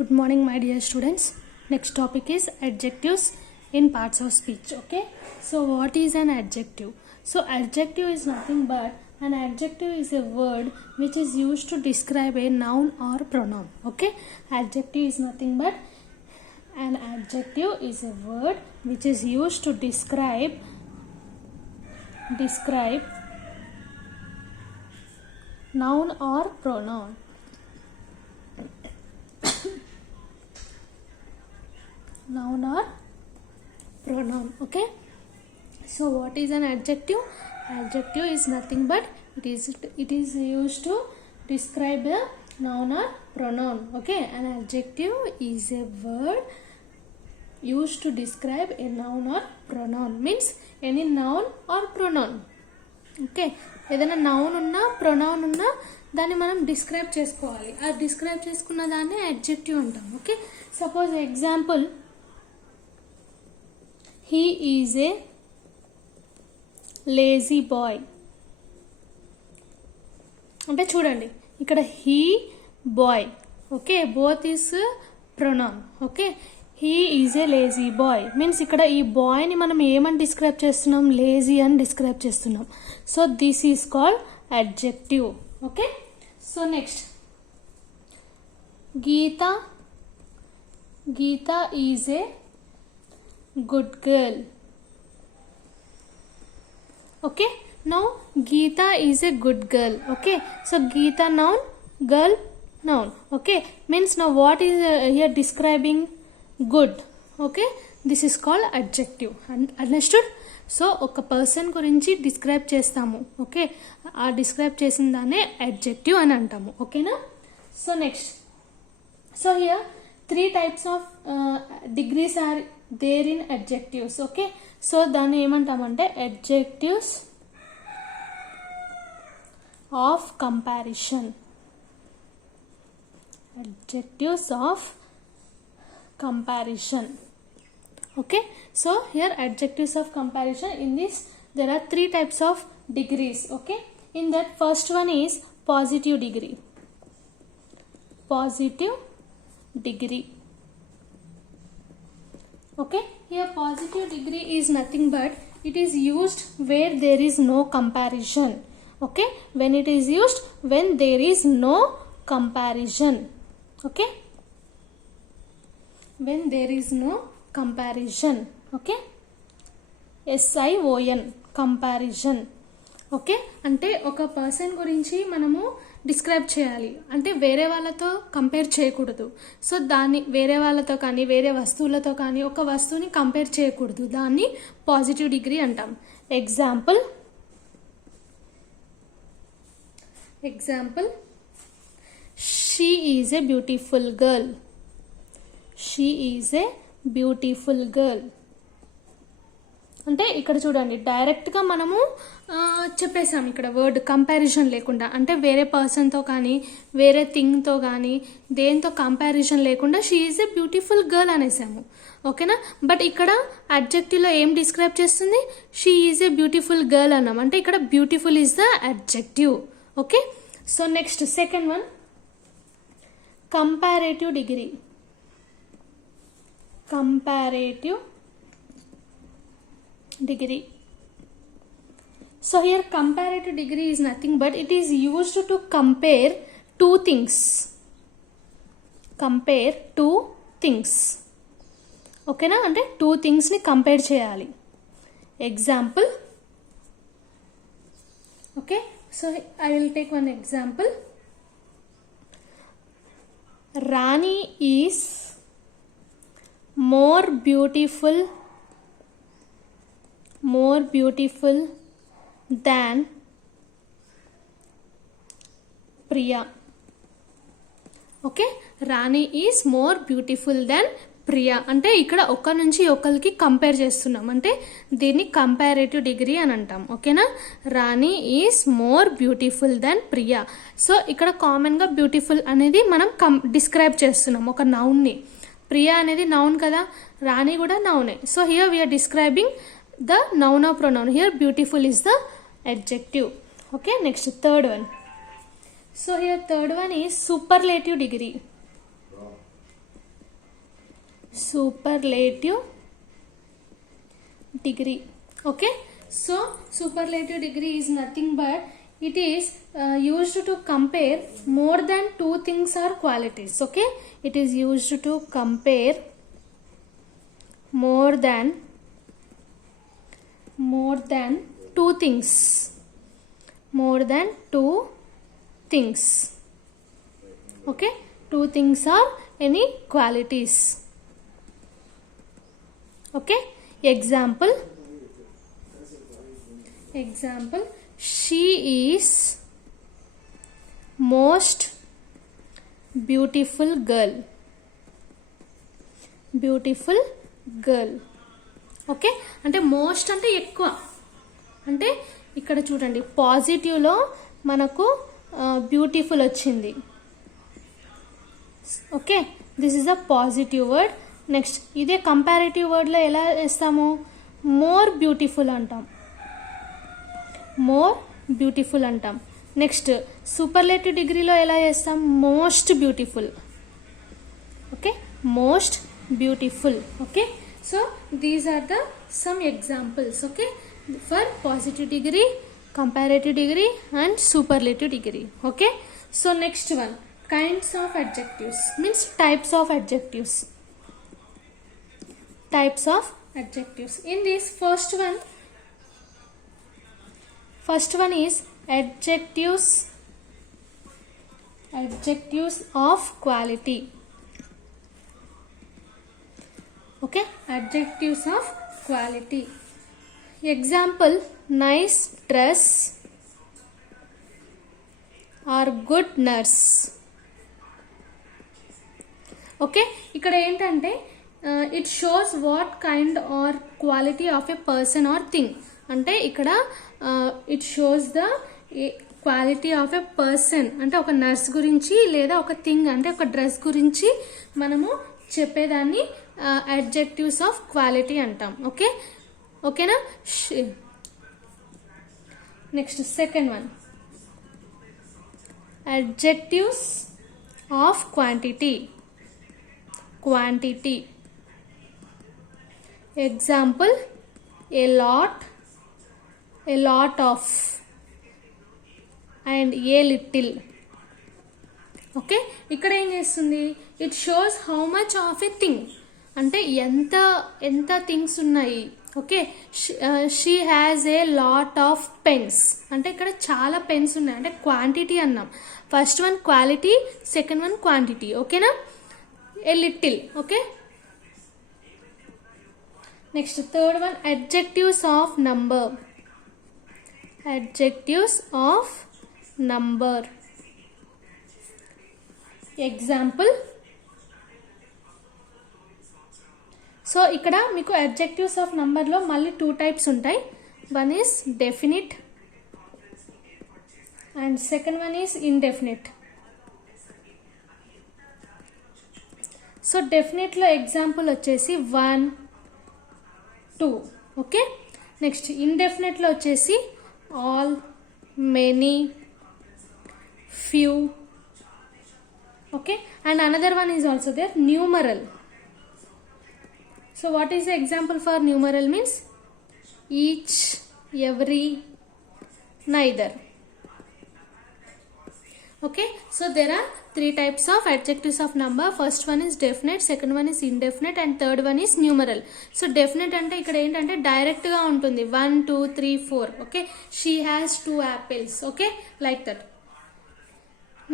Good morning, my dear students. Next topic is adjectives in parts of speech. Okay, so what is an adjective? So adjective is nothing but an adjective is a word which is used to describe a noun or pronoun. Okay, adjective is nothing but an adjective is a word which is used to describe noun or pronoun. Noun or pronoun. Okay, so what is an adjective? Adjective is nothing but it is used to describe a noun or pronoun. Okay, an adjective is a word used to describe a noun or pronoun, means any noun or pronoun. Okay, ఏదైనా నౌన్ ఉన్నా ప్రొనౌన్ ఉన్నా దాన్ని మనం డిస్క్రైబ్ చేసుకోవాలి. ఆ డిస్క్రైబ్ చేసుకున్న దాన్ని adjective అంటాం. Okay, suppose example, he is a lazy boy అంటే చూడండి ఇక్కడ he boy. Okay, both is pronoun. Okay, he is a lazy boy means ఇక్కడ ఈ బాయ్ని మనం ఏమని డిస్క్రైబ్ చేస్తున్నాం? లేజీ అని డిస్క్రైబ్ చేస్తున్నాం. So this is called adjective. Okay, so next Geeta is a good girl. Okay, now Geeta is a good girl. Okay, so Geeta noun, girl noun. Okay, means now what is here describing? Good. Okay, this is called adjective. Understood? So ఒక person గురించి describe చేస్తాము. Okay, ఆ describe చేసిన దాన్నే adjective అని అంటాము. ఓకేనా? So next, so here 3 types of degrees are there in adjectives. Okay, so దాన్ని ఏమంటామంటే adjectives of comparison. Adjectives of comparison. Okay, so here adjectives of comparison, in this there are 3 types of degrees. Okay, in that first one is positive degree. Okay, here positive degree is nothing but it is used where there is no comparison. Okay, when it is used when there is no comparison. Okay, when there is no comparison. Okay, SION, comparison. Okay, అంటే ఒక person గురించి మనము డిస్క్రైబ్ చేయాలి అంటే వేరే వాళ్ళతో కంపేర్ చేయకూడదు. సో దాన్ని వేరే వాళ్ళతో కానీ వేరే వస్తువులతో కానీ ఒక వస్తువుని కంపేర్ చేయకూడదు. దాన్ని పాజిటివ్ డిగ్రీ అంటాం. Example she is a beautiful girl. She is a beautiful girl అంటే ఇక్కడ చూడండి డైరెక్ట్గా మనము చెప్పేసాం ఇక్కడ వర్డ్ కంపారిజన్ లేకుండా, అంటే వేరే పర్సన్తో కానీ వేరే థింగ్తో కానీ దేంతో కంపారిజన్ లేకుండా she is a beautiful girl అనేసాము. ఓకేనా? బట్ ఇక్కడ అడ్జెక్టివ్లో ఏం డిస్క్రైబ్ చేస్తుంది? She is a beautiful girl అన్నాం, అంటే ఇక్కడ beautiful is the adjective. Okay, so next second one comparative degree. So here comparative degree is nothing but it is used to compare two things. ఓకేనా? అంటే 2 థింగ్స్ని కంపేర్ చేయాలి. Example, okay, so I will take one example. Rani is more beautiful than Priya. Okay, Rani is more beautiful than Priya అంటే ఇక్కడ ఒక నుంచి ఒకరికి కంపేర్ చేస్తున్నాం, అంటే దీన్ని కంపారేటివ్ డిగ్రీ అని అంటాం. ఓకేనా? Rani is more beautiful than Priya. So ఇక్కడ కామన్గా బ్యూటిఫుల్ అనేది మనం డిస్క్రైబ్ చేస్తున్నాం ఒక నౌన్ని. ప్రియా అనేది నౌన్ కదా, రాణి కూడా నౌనే. So here we are describing the noun of pronoun. Here beautiful is the adjective. Okay, next third one. So here third one is superlative degree. superlative degree. Okay, so superlative degree is nothing but it is used to compare more than two things or qualities. Okay, it is used to compare more than two things, more than two things. Okay, two things are any qualities. Okay, example, she is most beautiful girl. Okay, అంటే మోస్ట్ అంటే ఎక్కువ, అంటే ఇక్కడ చూడండి పాజిటివ్లో మనకు బ్యూటిఫుల్ వచ్చింది. Okay, this is a positive word. Next ఇదే కంపారిటివ్ వర్డ్లో ఎలా వేస్తాము? మోర్ బ్యూటిఫుల్ అంటాం. నెక్స్ట్ సూపర్లేటివ్ డిగ్రీలో ఎలా చేస్తాం? Most beautiful. Okay, most beautiful. Okay, so these are the some examples, okay, for positive degree, comparative degree and superlative degree. Okay, so next one, kinds of adjectives means types of adjectives. In this first one is adjectives of quality. Okay, adjectives of quality. Example, nice dress or good nurse. Okay, ఇక్కడ ఏంటంటే it shows what kind or quality of a person or thing. అంటే ఇక్కడ it shows the quality of a person, అంటే ఒక నర్స్ గురించి లేదా ఒక థింగ్ అంటే ఒక డ్రెస్ గురించి మనము చెప్పేదాన్ని adjectives of quality అంటాం. ఓకే, ఓకేనా? Next second one, adjectives of quantity. Example, a lot of and a little. Okay, ఇక్కడ ఏం చేస్తుంది? It shows how much of a thing, అంటే ఎంత థింగ్స్ ఉన్నాయి. Okay, she has a lot of pens, అంటే ఇక్కడ చాలా పెన్స్ ఉన్నాయి, అంటే క్వాంటిటీ అన్నాం. First one quality, second one quantity. ఓకేనా? A little. Okay, next third one, adjectives of number. Example, so ఇక్కడ మీకు అడ్జెక్టివ్స్ ఆఫ్ నంబర్లో మళ్ళీ టూ టైప్స్ ఉంటాయి. One is definite and second one is indefinite. So డెఫినిట్లో ఎగ్జాంపుల్ వచ్చేసి 1, 2. Okay, next ఇండెఫినిట్లో వచ్చేసి all, many, few. Okay, and another one is also there, numeral. So what is the example for numeral? Means each, every, neither. Okay, so there are three types of adjectives of number. First one is definite, second one is indefinite and third one is numeral. So definite అంటే ఇక్కడ ఏంటంటే డైరెక్ట్ గా ఉంటుంది, 1, 2, 3, 4. Okay, she has 2 apples. Okay, like that.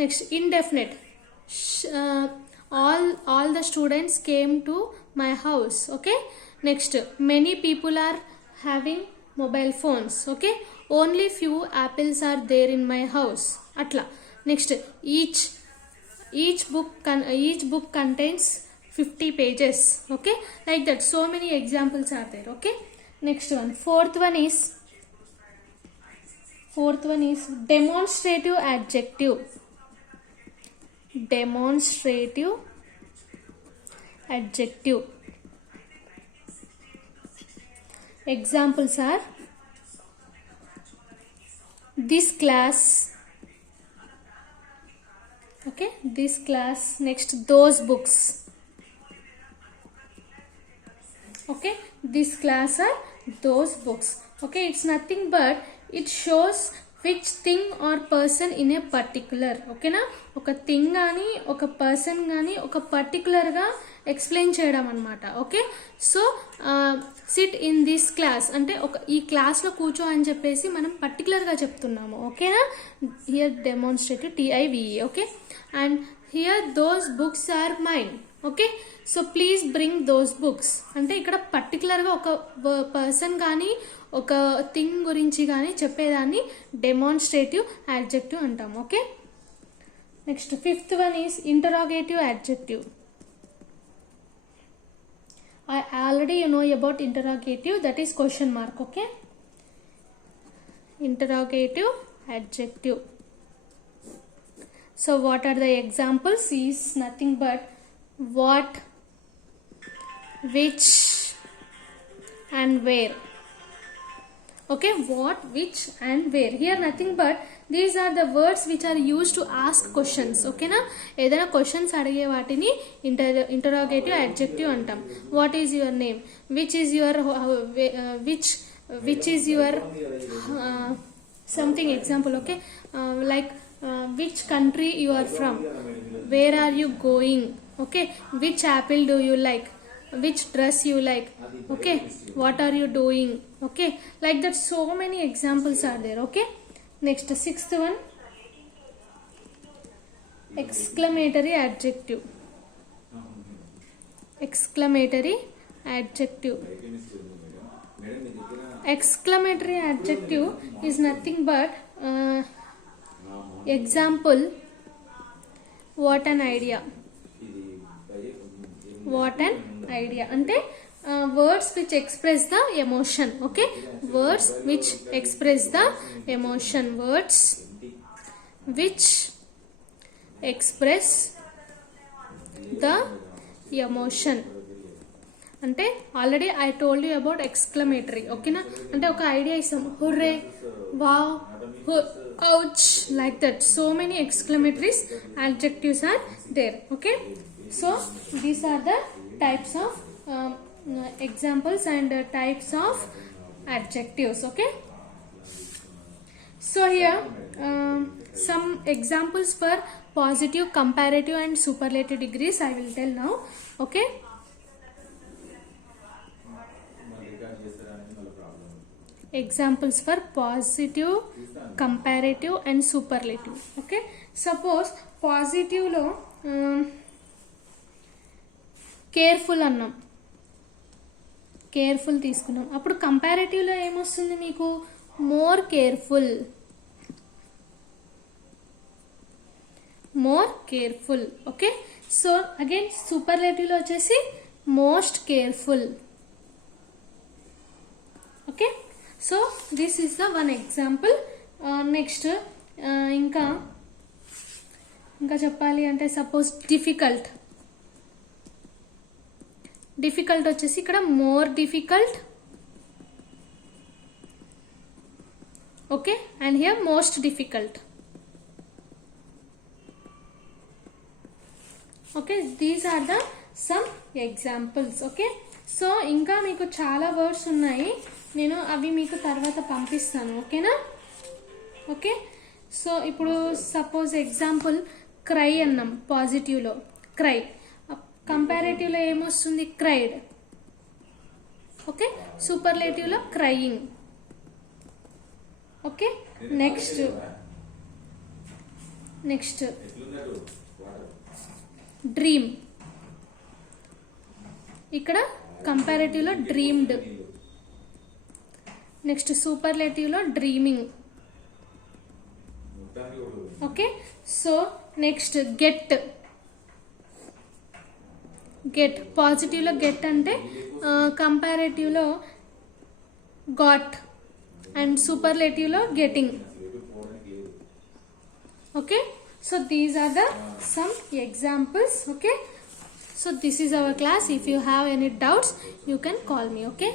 Next, indefinite, all the students came to my house. Okay, next, many people are having mobile phones. Okay, only few apples are there in my house. Atla. Next, each book contains 50 pages. Okay, like that, so many examples are there. Okay, next one, fourth one is demonstrative adjective. Examples are this class. Okay, this class. Next, those books. Okay, this class are those books. Okay, it's nothing but it shows which thing or person in a particular. Okay na, ఒక థింగ్ కానీ ఒక పర్సన్ కానీ ఒక పర్టికులర్గా ఎక్స్ప్లెయిన్ చేయడం అనమాట. Okay, so SIT in this class అంటే ఈ క్లాస్లో కూర్చో అని చెప్పేసి మనం పర్టికులర్గా చెప్తున్నాము. ఓకేనా, here demonstrative TIVE. Okay, and here those books are mine. Okay, so please bring those books అంటే ఇక్కడ పర్టికులర్గా ఒక పర్సన్ కానీ ఒక థింగ్ గురించి కానీ చెప్పేదాన్ని డెమాన్స్ట్రేటివ్ యాడ్జెక్టివ్ అంటాం. Okay, next fifth one is interrogative adjective. I already you know about interrogative, that is question mark. Okay, interrogative adjective. So what are the examples? Is nothing but what, which and where. Okay, what, which and where. Here nothing but these are the words which are used to ask questions. Okay na, ఏదైనా questions అడిగే వాటిని interrogative adjective అంటాం. What is your name, which is your which is your something example. Okay, like which country you are from, where are you going. Okay, which apple do you like, which dress you like. Okay, what are you doing. Okay, like that so many examples are there. Okay, next sixth one, exclamatory adjective. Exclamatory adjective. Exclamatory adjective is nothing but example, what an idea. What an idea అంటే words which express the emotion. Okay, words which express the emotion, words which express the emotion అంటే already I told you about exclamatory. ఓకేనా, అంటే ఒక idea ఇస్తాం, hurray, wow, ouch, like that. So many exclamatories adjectives are there. Okay, so these are the types of examples and types of adjectives. Okay, so here some examples for positive, comparative and superlative degrees I will tell now. Okay, examples for positive, comparative and superlative. Okay, suppose positive lo careful అన్నాం, careful తీసుకున్నాం. అప్పుడు కంపారేటివ్లో ఏమొస్తుంది మీకు, more careful, more careful. Okay, so again సూపర్లేటివ్లో వచ్చేసి most careful. Okay, so this is the one example. నెక్స్ట్ ఇంకా చెప్పాలి అంటే సపోజ్ డిఫికల్ట్. డిఫికల్ట్ వచ్చేసి ఇక్కడ more difficult. Okay, and here most difficult. Okay, these are the some examples. Okay, so ఇంకా మీకు చాలా వర్డ్స్ ఉన్నాయి, నేను అవి మీకు తర్వాత పంపిస్తాను. ఓకేనా. ఓకే, సో ఇప్పుడు సపోజ్ ఎగ్జాంపుల్ క్రై అన్నాం పాజిటివ్లో, క్రై. కంపారేటివ్లో ఏమొస్తుంది, క్రైడ్. ఓకే, సూపర్లేటివ్లో క్రయింగ్. Okay, next dream. ఇక్కడ కంపారేటివ్లో డ్రీమ్డ్. నెక్స్ట్ సూపర్లేటివ్లో dreaming. Okay, so next get. Get పాజిటివ్లో గెట్ అంటే కంపారేటివ్లో గాట్ అండ్ సూపర్లేటివ్లో getting. Okay, so these are the some examples. Okay, so this is our class. If you have any doubts you can call me. Okay.